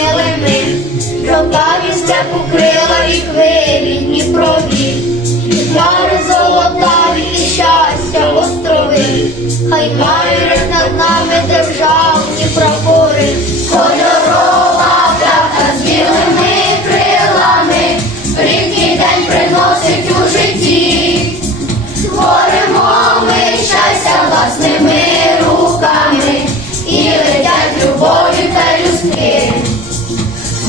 сили ми, пропав і степу крила і хвилі Дніпрові, Хмари золотаві і щастя острови, хай майорять над нами державні прапори, кольорова правда з білими крилами, рідний день приносить у житті, творимо ми власними руками. Любов'ю та людьми.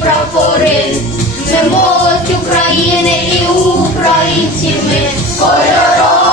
прапори, ми молодь України і українці ми кольорові.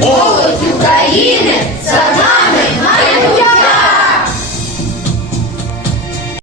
Молодь України за нами майбуття!